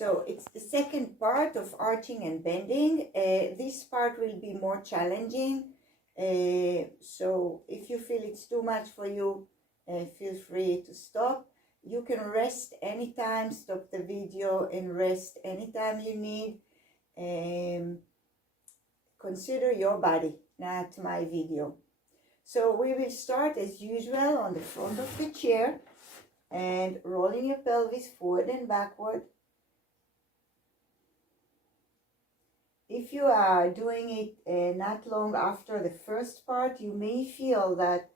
So it's the second part of arching and bending. This part will be more challenging. So if you feel it's too much for you, feel free to stop. You can rest anytime, stop the video and rest anytime you need. Consider your body, not my video. So we will start as usual on the front of the chair and rolling your pelvis forward and backward. If you are doing it not long after the first part, you may feel that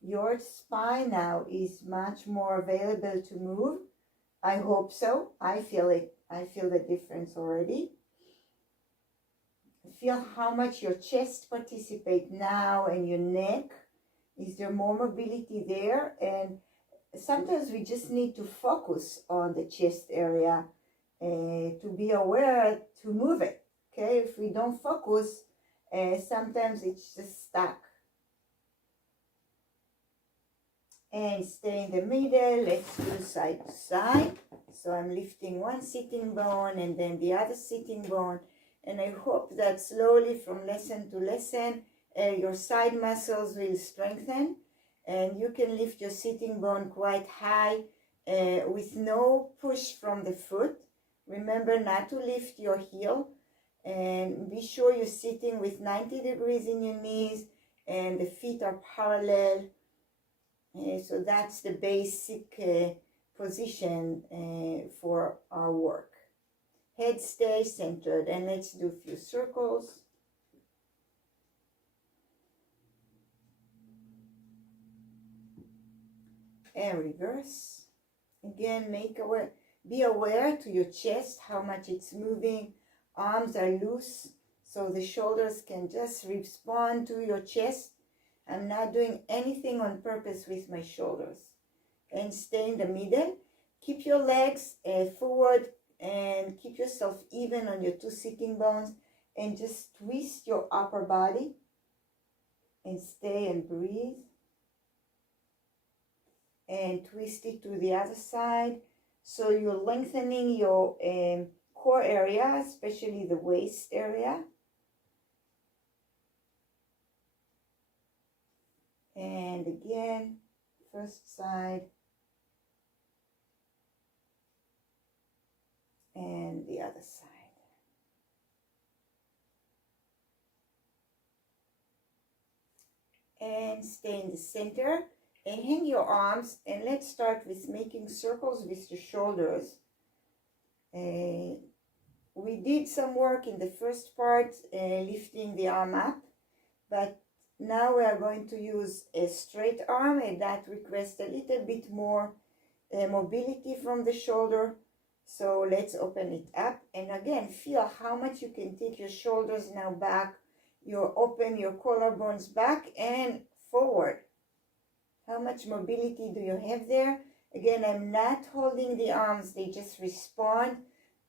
your spine now is much more available to move. I hope so. I feel it. I feel the difference already. Feel how much your chest participates now and your neck. Is there more mobility there? And sometimes we just need to focus on the chest area to be aware to move it. Okay, if we don't focus, sometimes it's just stuck. And stay in the middle. Let's do side to side. So I'm lifting one sitting bone and then the other sitting bone. And I hope that slowly from lesson to lesson, your side muscles will strengthen. And you can lift your sitting bone quite high with no push from the foot. Remember not to lift your heel. And be sure you're sitting with 90 degrees in your knees and the feet are parallel. So that's the basic position for our work. Head stays centered, and let's do a few circles. And reverse. Again, be aware to your chest how much it's moving. Arms are loose, so the shoulders can just respond to your chest. I'm not doing anything on purpose with my shoulders. And stay in the middle. Keep your legs forward and keep yourself even on your two sitting bones. And just twist your upper body. And stay and breathe. And twist it to the other side. So you're lengthening your core area, especially the waist area. And again, first side. And the other side. And stay in the center. And hang your arms. And let's start with making circles with the shoulders. We did some work in the first part, lifting the arm up, but now we are going to use a straight arm, and that requests a little bit more mobility from the shoulder. So let's open it up, and again, feel how much you can take your shoulders now back. You open your collarbones back and forward. How much mobility do you have there? Again, I'm not holding the arms, they just respond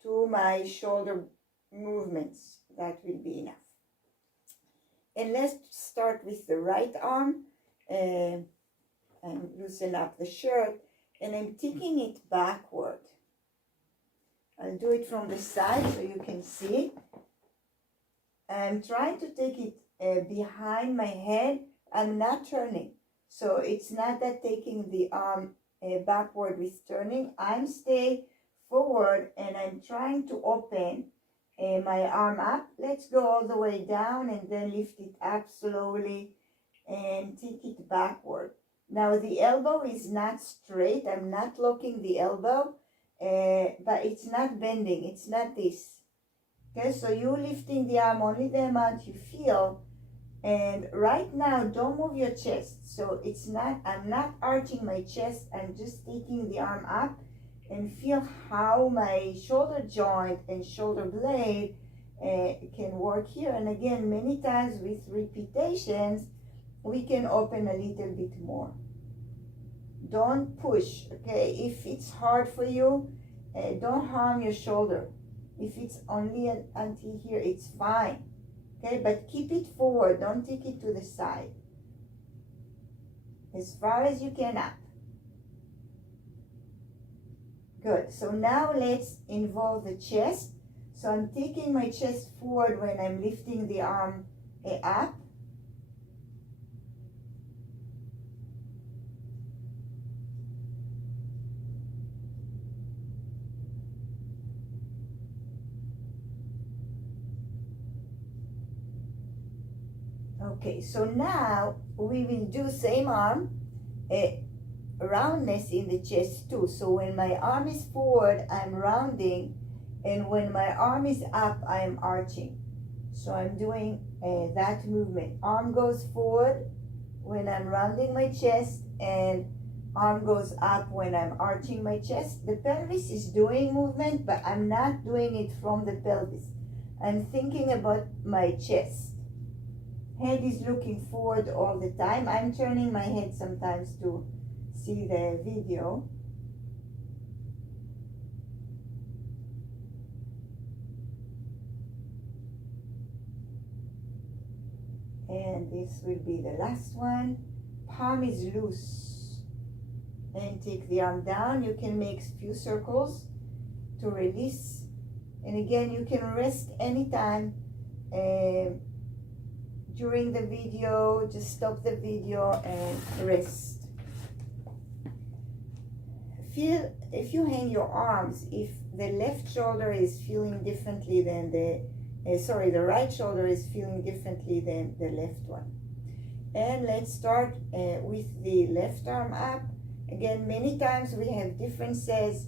to my shoulder movements. That will be enough. And let's start with the right arm. And loosen up the shirt and I'm taking it backward. I'll do it from the side so you can see. I'm trying to take it behind my head. I'm not turning. So it's not that taking the arm backward with turning. I'm staying forward and I'm trying to open my arm up. Let's go all the way down and then lift it up slowly and take it backward. Now the elbow is not straight. I'm not locking the elbow, but it's not bending. It's not this. Okay, so you're lifting the arm only the amount you feel. And right now, don't move your chest. So it's not, I'm not arching my chest. I'm just taking the arm up and feel how my shoulder joint and shoulder blade can work here. And again, many times with repetitions, we can open a little bit more. Don't push, okay? If it's hard for you, don't harm your shoulder. If it's only until here, it's fine. Okay, but keep it forward. Don't take it to the side. As far as you can up. Good. So now let's involve the chest. So I'm taking my chest forward when I'm lifting the arm up. Okay, so now we will do same arm, roundness in the chest too. So when my arm is forward, I'm rounding, and when my arm is up, I'm arching. So I'm doing that movement. Arm goes forward when I'm rounding my chest, and arm goes up when I'm arching my chest. The pelvis is doing movement, but I'm not doing it from the pelvis. I'm thinking about my chest. Head is looking forward all the time. I'm turning my head sometimes to see the video. And this will be the last one. Palm is loose. And take the arm down. You can make a few circles to release. And again, you can rest anytime. During the video, just stop the video and rest. Feel, if you hang your arms, if the left shoulder is feeling differently than the right shoulder is feeling differently than the left one. And let's start with the left arm up. Again, many times we have differences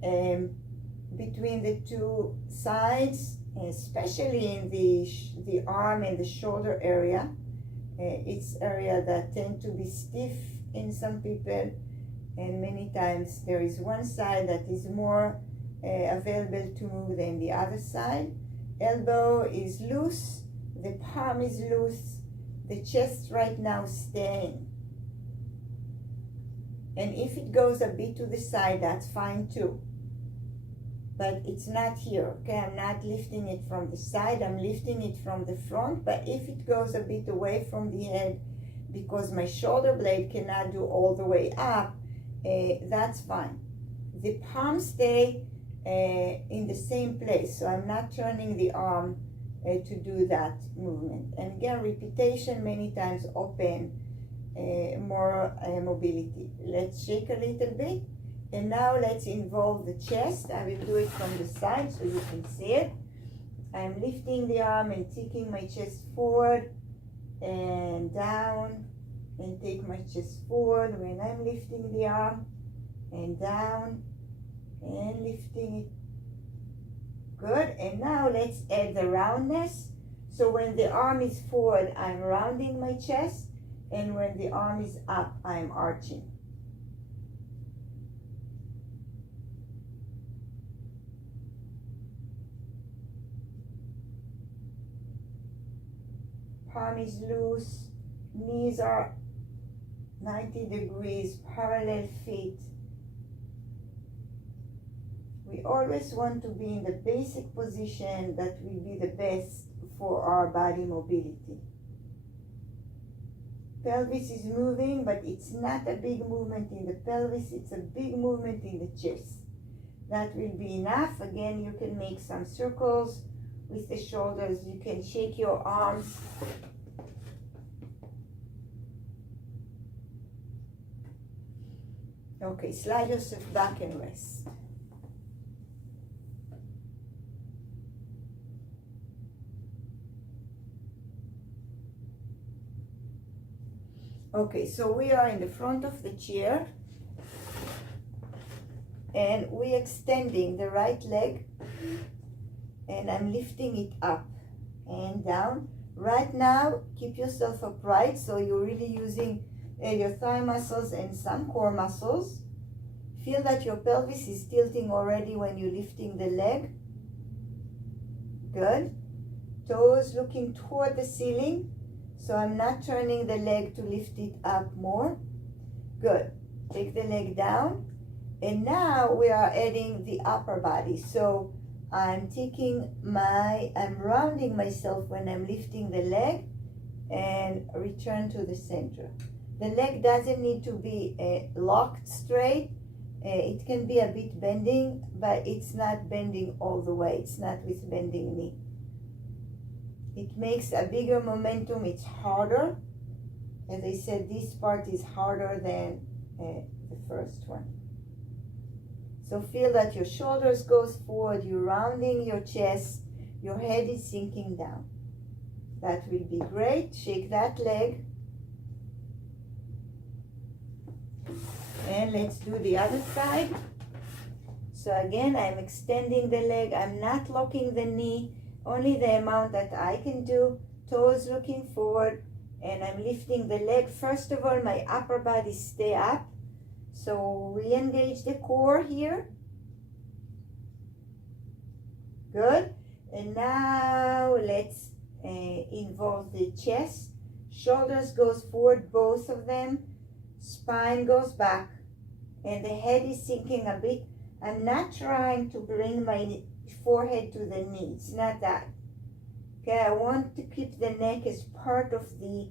between the two sides, especially in the arm and the shoulder area. It's area that tend to be stiff in some people, and many times there is one side that is more available to move than the other side. Elbow is loose, the palm is loose, the chest right now staying. And if it goes a bit to the side, that's fine too. But it's not here, okay? I'm not lifting it from the side, I'm lifting it from the front. But if it goes a bit away from the head, because my shoulder blade cannot do all the way up, that's fine. The palms stay in the same place, so I'm not turning the arm to do that movement. And again, repetition, many times open, more mobility. Let's shake a little bit. And now let's involve the chest. I will do it from the side so you can see it. I'm lifting the arm and taking my chest forward and down, and take my chest forward when I'm lifting the arm, and down and lifting it. Good. And now let's add the roundness. So when the arm is forward, I'm rounding my chest, and when the arm is up, I'm arching. Palm is loose, knees are 90 degrees, parallel feet. We always want to be in the basic position that will be the best for our body mobility. Pelvis is moving, but it's not a big movement in the pelvis, it's a big movement in the chest. That will be enough. Again, you can make some circles with the shoulders. You can shake your arms. Okay, slide yourself back and rest. Okay, so we are in the front of the chair, and we're extending the right leg, and I'm lifting it up and down. Right now, keep yourself upright, so you're really using your thigh muscles and some core muscles. Feel that your pelvis is tilting already when you're lifting the leg. Good. Toes looking toward the ceiling, so I'm not turning the leg to lift it up more. Good. Take the leg down, and now we are adding the upper body. So I'm rounding myself when I'm lifting the leg, and return to the center. The leg doesn't need to be locked straight. It can be a bit bending, but it's not bending all the way. It's not with bending knee. It makes a bigger momentum. It's harder. As I said, this part is harder than the first one. So feel that your shoulders goes forward, you're rounding your chest, your head is sinking down. That will be great. Shake that leg. And let's do the other side. So again, I'm extending the leg. I'm not locking the knee, only the amount that I can do. Toes looking forward, and I'm lifting the leg. First of all, my upper body stay up. So re-engage the core here. Good. And now let's involve the chest. Shoulders goes forward, both of them. Spine goes back, and the head is sinking a bit. I'm not trying to bring my forehead to the knee. It's not that. Okay, I want to keep the neck as part of the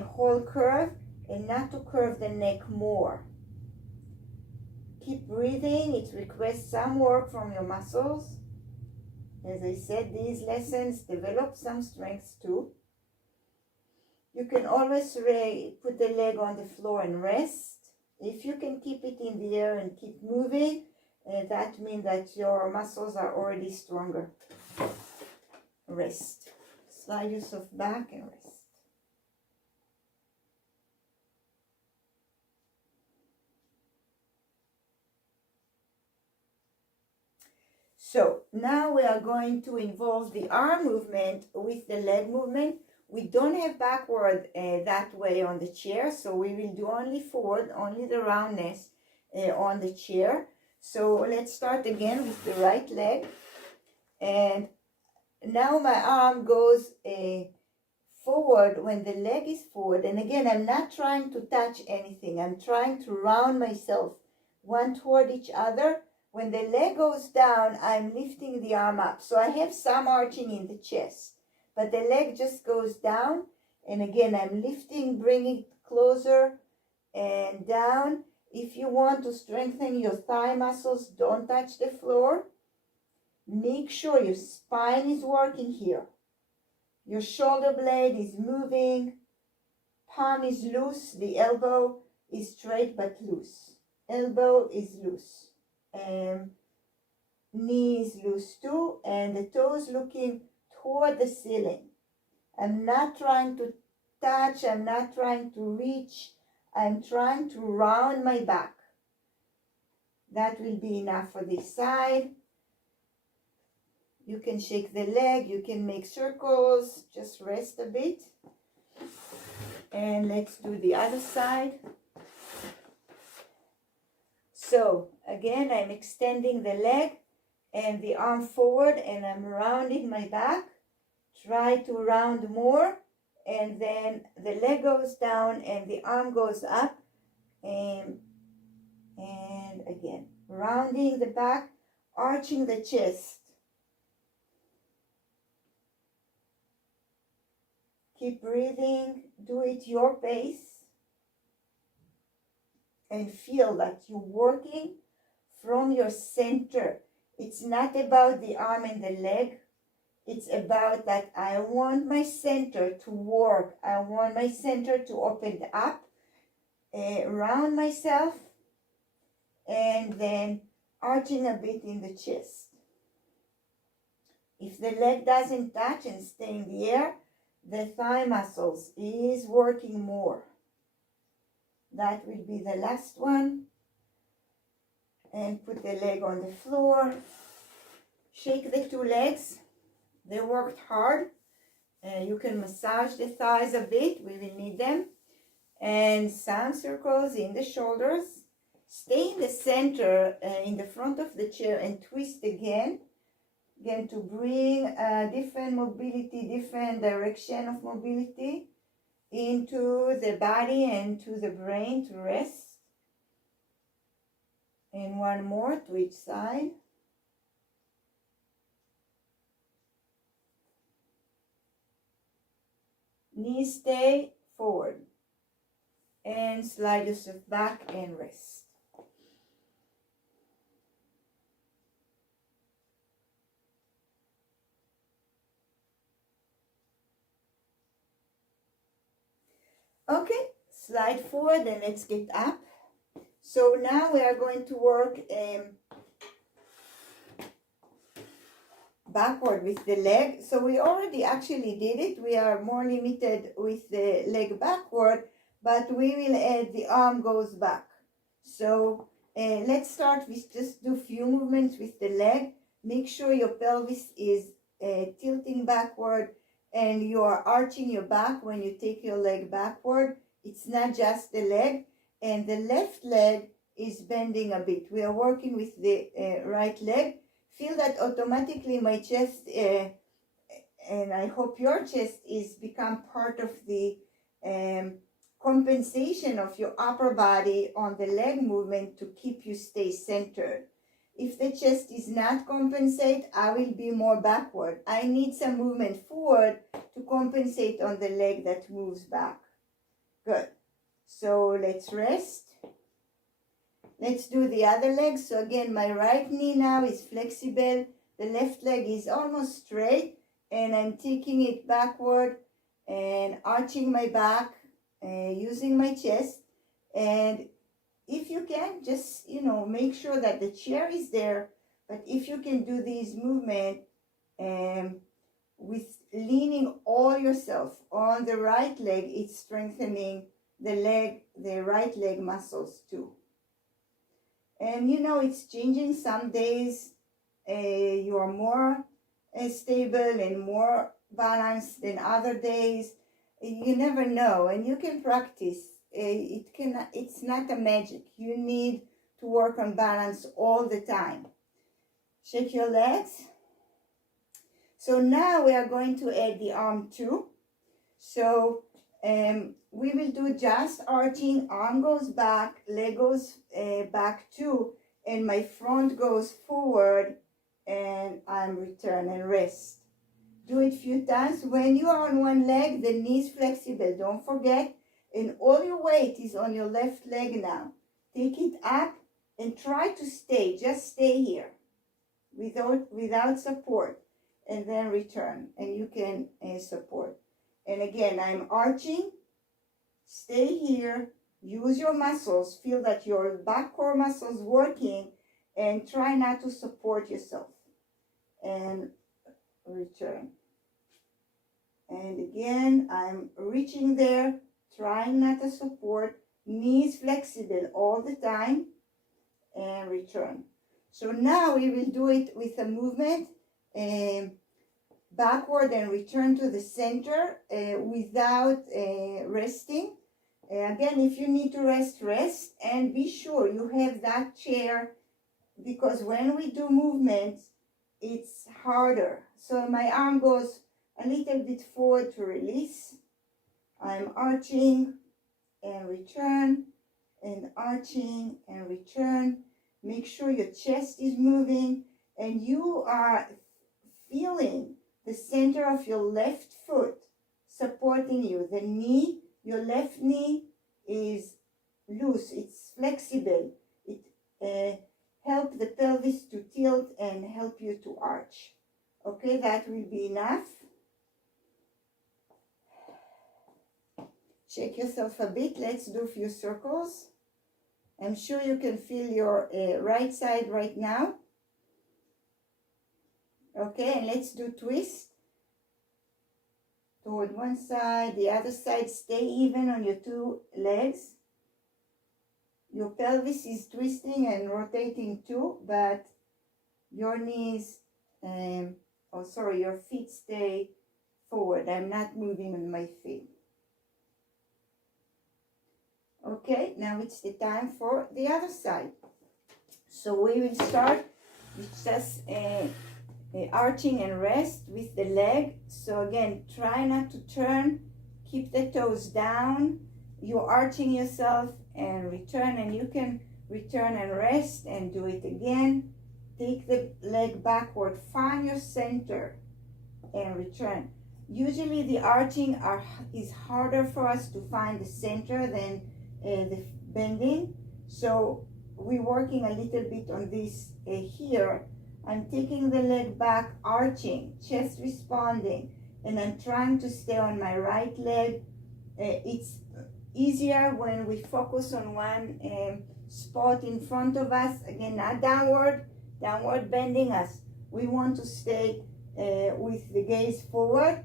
whole curve and not to curve the neck more. Keep breathing. It requests some work from your muscles. As I said, these lessons develop some strengths too. You can always put the leg on the floor and rest. If you can keep it in the air and keep moving, that means that your muscles are already stronger. Rest. Slide yourself back and rest. So now we are going to involve the arm movement with the leg movement. We don't have backward that way on the chair, so we will do only forward, only the roundness on the chair. So let's start again with the right leg. And now my arm goes forward when the leg is forward. And again, I'm not trying to touch anything. I'm trying to round myself one toward each other. When the leg goes down, I'm lifting the arm up. So I have some arching in the chest, but the leg just goes down. And again, I'm lifting, bringing it closer and down. If you want to strengthen your thigh muscles, don't touch the floor. Make sure your spine is working here. Your shoulder blade is moving. Palm is loose. The elbow is straight but loose. Elbow is loose. Knee is loose too. And the toes looking toward the ceiling. I'm not trying to touch. I'm not trying to reach. I'm trying to round my back. That will be enough for this side. You can shake the leg, you can make circles, just rest a bit. And let's do the other side. So again, I'm extending the leg and the arm forward, and I'm rounding my back. Try to round more, and then the leg goes down and the arm goes up. And again, rounding the back, arching the chest. Keep breathing, do it your pace, and feel that you're working from your center. It's not about the arm and the leg. It's about that I want my center to work. I want my center to open up, round myself, and then arching a bit in the chest. If the leg doesn't touch and stay in the air, the thigh muscles is working more. That will be the last one. And put the leg on the floor. Shake the two legs. They worked hard. You can massage the thighs a bit. We will need them. And some circles in the shoulders. Stay in the center, in the front of the chair, and twist again. Again, to bring different mobility, different direction of mobility into the body and to the brain to rest. And one more to each side. Knees stay forward. And slide yourself back and rest. Okay, slide forward and let's get up. So now we are going to work backward with the leg. So we already actually did it. We are more limited with the leg backward, but we will add the arm goes back. So let's start with just do few movements with the leg. Make sure your pelvis is tilting backward and you are arching your back when you take your leg backward. It's not just the leg, and the left leg is bending a bit. We are working with the right leg. Feel that automatically my chest, and I hope your chest, is become part of the compensation of your upper body on the leg movement to keep you stay centered. If the chest is not compensate, I will be more backward. I need some movement forward to compensate on the leg that moves back. Good. So let's rest. Let's do the other leg. So again, my right knee now is flexible. The left leg is almost straight, and I'm taking it backward and arching my back, using my chest. And if you can, just, make sure that the chair is there. But if you can do these movements with leaning all yourself on the right leg, it's strengthening the right leg muscles too. And it's changing. Some days you are more stable and more balanced than other days. You never know, and you can practice. It's not a magic. You need to work on balance all the time. Shake your legs. So now we are going to add the arm too. So we will do just arching, arm goes back, leg goes back too, and my front goes forward, and I'm return and rest. Do it a few times. When you are on one leg, the knee is flexible, don't forget, and all your weight is on your left leg now. Take it up and try to just stay here without support, and then return, and you can support. And again, I'm arching, stay here, use your muscles, feel that your back core muscles working, and try not to support yourself, and return. And again, I'm reaching there, trying not to support, knees flexible all the time, and return. So now we will do it with a movement backward and return to the center without resting. Again, if you need to rest, and be sure you have that chair, because when we do movements, it's harder. So my arm goes a little bit forward to release. I'm arching and return, and arching and return. Make sure your chest is moving and you are feeling the center of your left foot supporting you. The knee, your left knee is loose, it's flexible. It helps the pelvis to tilt and help you to arch. Okay, that will be enough. Shake yourself a bit. Let's do a few circles. I'm sure you can feel your right side right now. Okay, and let's do twist. Toward one side, the other side. Stay even on your two legs. Your pelvis is twisting and rotating too, but your knees, your feet stay forward. I'm not moving on my feet. Okay, now it's the time for the other side. So we will start with just arching and rest with the leg. So again, try not to turn, keep the toes down. You're arching yourself and return, and you can return and rest and do it again. Take the leg backward, find your center and return. Usually the arching is harder for us to find the center than the bending. So we're working a little bit on this here. I'm taking the leg back, arching, chest responding, and I'm trying to stay on my right leg. It's easier when we focus on one spot in front of us. Again, not downward bending us. We want to stay with the gaze forward.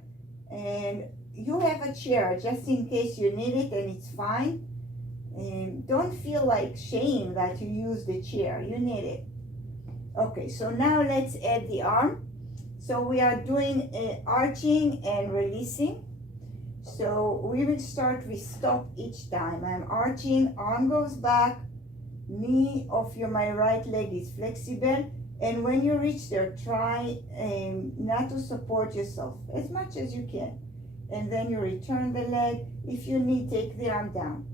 And you have a chair just in case you need it, and it's fine. Don't feel like shame that you use the chair. You need it. Okay, so now let's add the arm. So we are doing arching and releasing. So we will start with stop each time. I'm arching, arm goes back, knee of my right leg is flexible. And when you reach there, try not to support yourself as much as you can. And then you return the leg. If you need, take the arm down.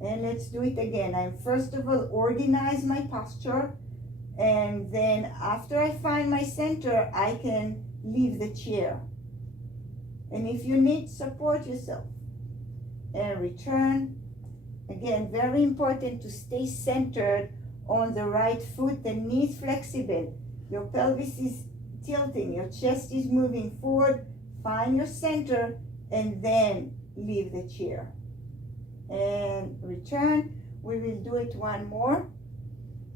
And let's do it again. I first of all organize my posture. And then after I find my center, I can leave the chair. And if you need, support yourself. And return. Again, very important to stay centered on the right foot. The knee is flexible. Your pelvis is tilting. Your chest is moving forward. Find your center and then leave the chair. And return. We will do it one more.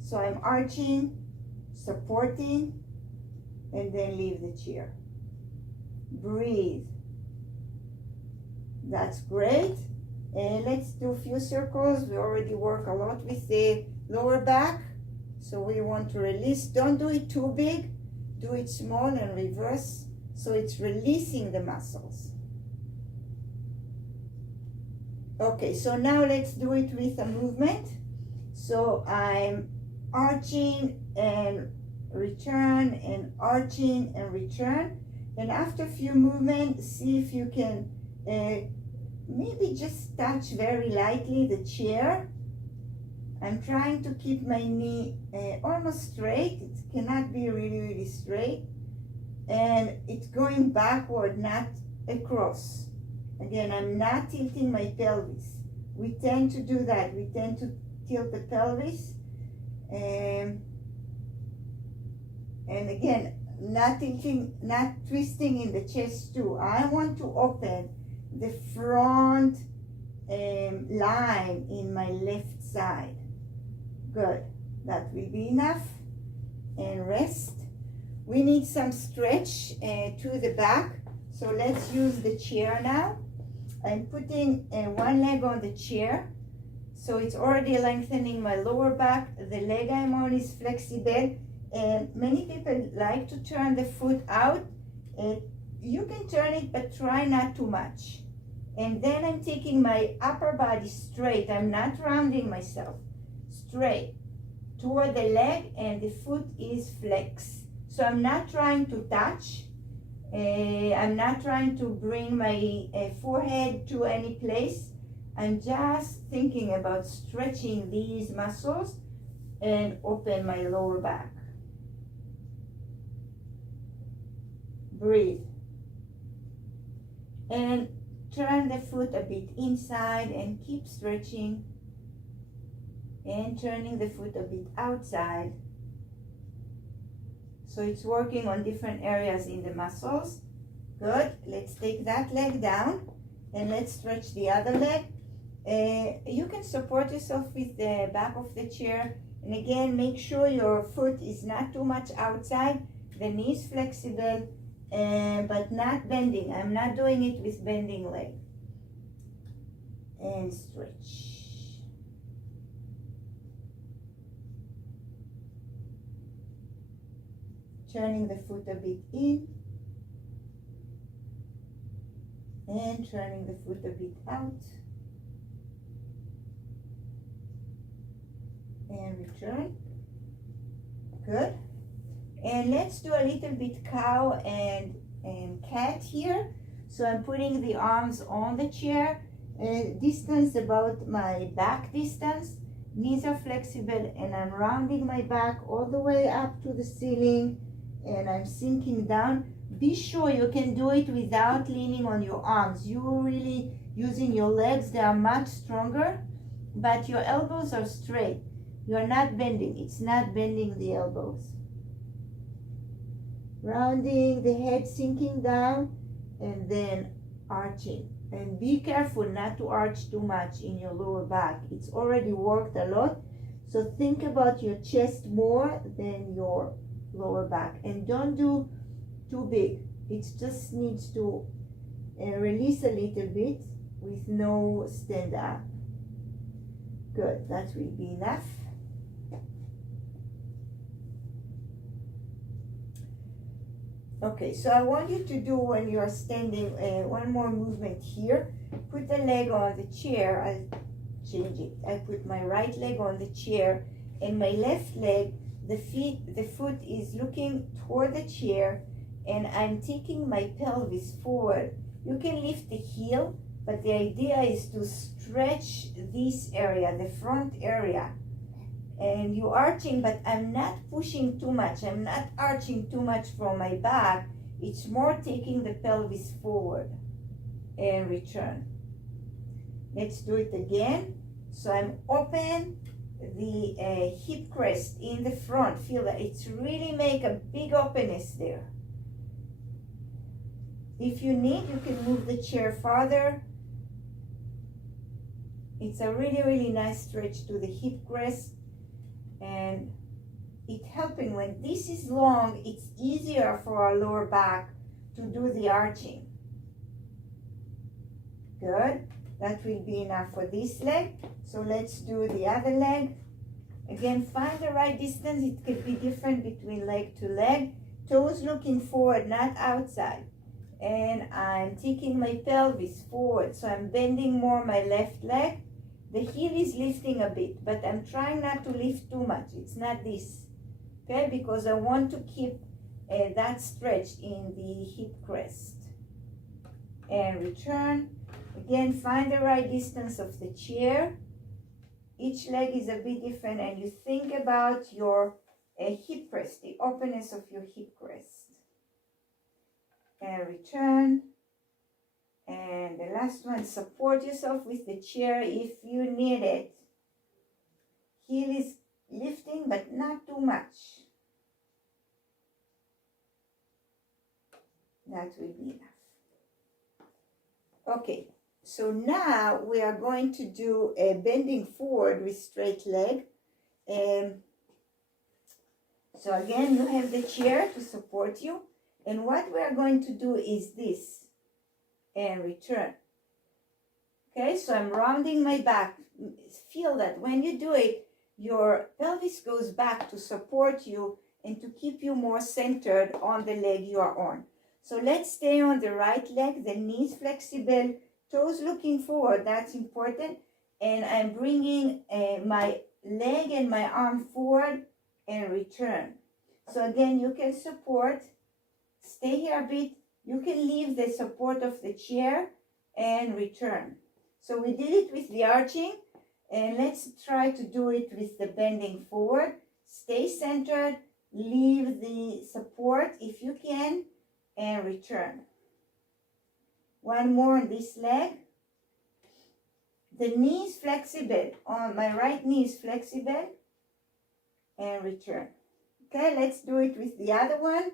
So I'm arching, supporting, and then leave the chair. Breathe. That's great. And let's do a few circles. We already work a lot with the lower back. So we want to release. Don't do it too big. Do it small and reverse. So it's releasing the muscles. Okay, so now let's do it with a movement. So I'm arching and return and arching and return. And after a few movements, see if you can maybe just touch very lightly the chair. I'm trying to keep my knee almost straight. It cannot be really straight. And it's going backward, not across. Again, I'm not tilting my pelvis. We tend to do that. We tend to tilt the pelvis. And again, not tilting, not twisting in the chest too. I want to open the front line in my left side. Good. That will be enough. And rest. We need some stretch to the back. So let's use the chair now. I'm putting one leg on the chair. So it's already lengthening my lower back. The leg I'm on is flexible. And many people like to turn the foot out. You can turn it, but try not too much. And then I'm taking my upper body straight. I'm not rounding myself. Straight toward the leg, and the foot is flexed. So I'm not trying to touch. I'm not trying to bring my forehead to any place. I'm just thinking about stretching these muscles and open my lower back. Breathe. And turn the foot a bit inside and keep stretching. And turning the foot a bit outside. So it's working on different areas in the muscles. Good. Let's take that leg down and let's stretch the other leg. You can support yourself with the back of the chair. And again, make sure your foot is not too much outside. The knee is flexible, but not bending. I'm not doing it with bending leg. And stretch. Turning the foot a bit in and turning the foot a bit out and return. Good. And let's do a little bit cow and cat here. So I'm putting the arms on the chair, distance about my back distance. Knees are flexible and I'm rounding my back all the way up to the ceiling. And I'm sinking down. Be sure you can do it without leaning on your arms. You're really using your legs. They are much stronger, but your elbows are straight. You're not bending. It's not bending the elbows. Rounding the head, sinking down, and then arching. And be careful not to arch too much in your lower back. It's already worked a lot. So think about your chest more than your lower back. And don't do too big. It just needs to release a little bit with no stand up. Good, that will be enough. Okay, so I want you to do, when you are standing, one more movement here. Put the leg on the chair. I'll change it. I put my right leg on the chair, and my left leg, the foot is looking toward the chair, and I'm taking my pelvis forward. You can lift the heel, but the idea is to stretch this area, the front area. And you're arching, but I'm not pushing too much. I'm not arching too much from my back. It's more taking the pelvis forward and return. Let's do it again. So I'm open the hip crest in the front. Feel that it's really make a big openness there. If you need, you can move the chair farther. It's a really, really nice stretch to the hip crest. And it helping when this is long, it's easier for our lower back to do the arching. Good, that will be enough for this leg. So let's do the other leg. Again, find the right distance. It could be different between leg to leg. Toes looking forward, not outside. And I'm taking my pelvis forward. So I'm bending more my left leg. The heel is lifting a bit, but I'm trying not to lift too much. It's not this, okay? Because I want to keep that stretch in the hip crest. And return. Again, find the right distance of the chair. Each leg is a bit different, and you think about your hip crest, the openness of your hip crest. And return. And the last one, support yourself with the chair if you need it. Heel is lifting, but not too much. That will be enough. Okay, so now we are going to do a bending forward with straight leg. So again, you have the chair to support you. And what we are going to do is this. And return. Okay, so I'm rounding my back. Feel that when you do it, your pelvis goes back to support you and to keep you more centered on the leg you are on. So let's stay on the right leg, the knees flexible, toes looking forward, that's important. And I'm bringing my leg and my arm forward and return. So again, you can support, stay here a bit. You can leave the support of the chair and return. So we did it with the arching, and let's try to do it with the bending forward. Stay centered, leave the support if you can, and return. One more on this leg. The knee is flexible. On my right knee is flexible, and return. Okay, let's do it with the other one.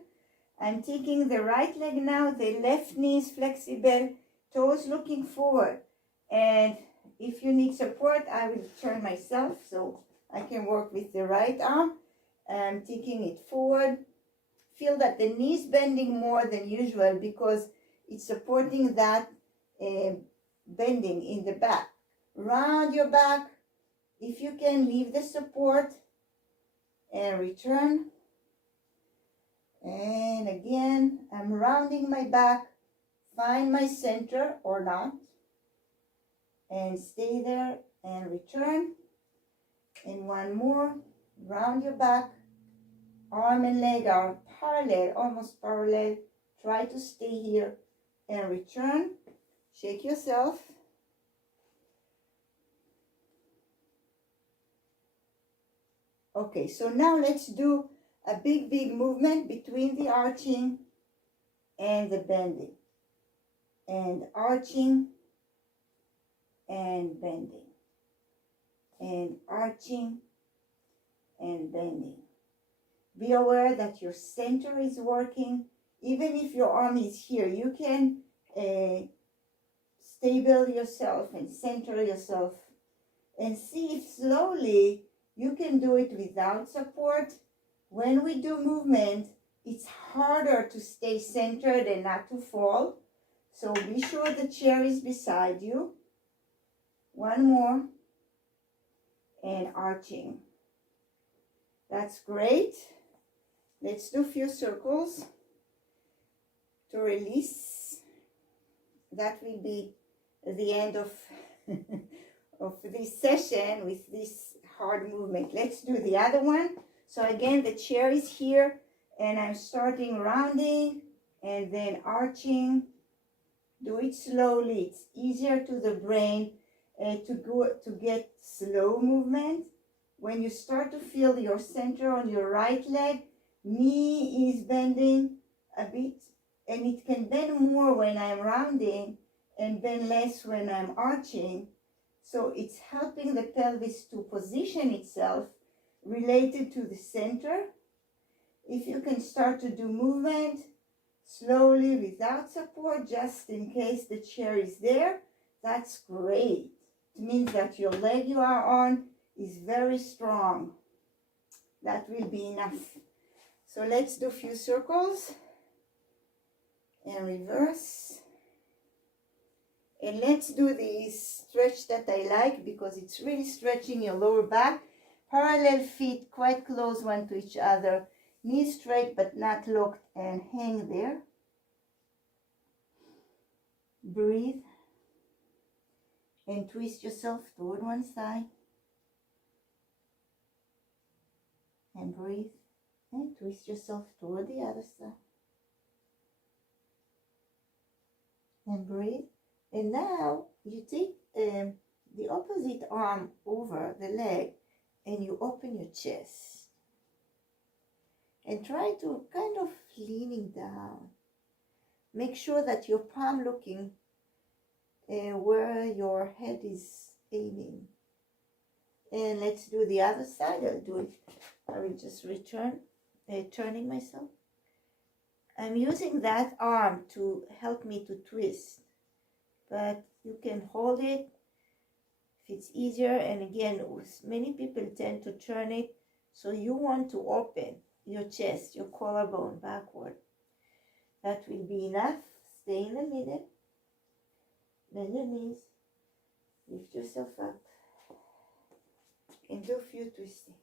I'm taking the right leg now, the left knee is flexible, toes looking forward. And if you need support, I will turn myself so I can work with the right arm. I'm taking it forward. Feel that the knee is bending more than usual because it's supporting that bending in the back. Round your back. If you can, leave the support and return. And again, I'm rounding my back, find my center or not, and stay there and return. And one more, round your back, arm and leg are parallel, almost parallel. Try to stay here and return. Shake yourself. Okay, so now let's do a big movement between the arching and the bending. And arching and bending. And arching and bending. Be aware that your center is working. Even if your arm is here, you can stable yourself and center yourself, and see if slowly you can do it without support. When we do movement, it's harder to stay centered and not to fall. So be sure the chair is beside you. One more. And arching. That's great. Let's do a few circles to release. That will be the end of, of this session with this hard movement. Let's do the other one. So again, the chair is here and I'm starting rounding and then arching. Do it slowly. It's easier to the brain to get slow movement. When you start to feel your center on your right leg, knee is bending a bit, and it can bend more when I'm rounding and bend less when I'm arching. So it's helping the pelvis to position itself related to the center. If you can start to do movement slowly without support, just in case the chair is there, that's great. It means that your leg you are on is very strong. That will be enough. So let's do a few circles and reverse. And let's do this stretch that I like because it's really stretching your lower back. Parallel feet quite close one to each other. Knees straight but not locked, and hang there. Breathe. And twist yourself toward one side. And breathe. And twist yourself toward the other side. And breathe. And now you take the opposite arm over the leg and you open your chest. And try to kind of leaning down. Make sure that your palm looking where your head is aiming. And let's do the other side. I will just turning myself. I'm using that arm to help me to twist, but you can hold it if it's easier. And again, many people tend to turn it, so you want to open your chest, your collarbone backward. That will be enough. Stay in the middle. Bend your knees. Lift yourself up. And do a few twisting.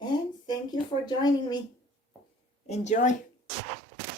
And thank you for joining me. Enjoy.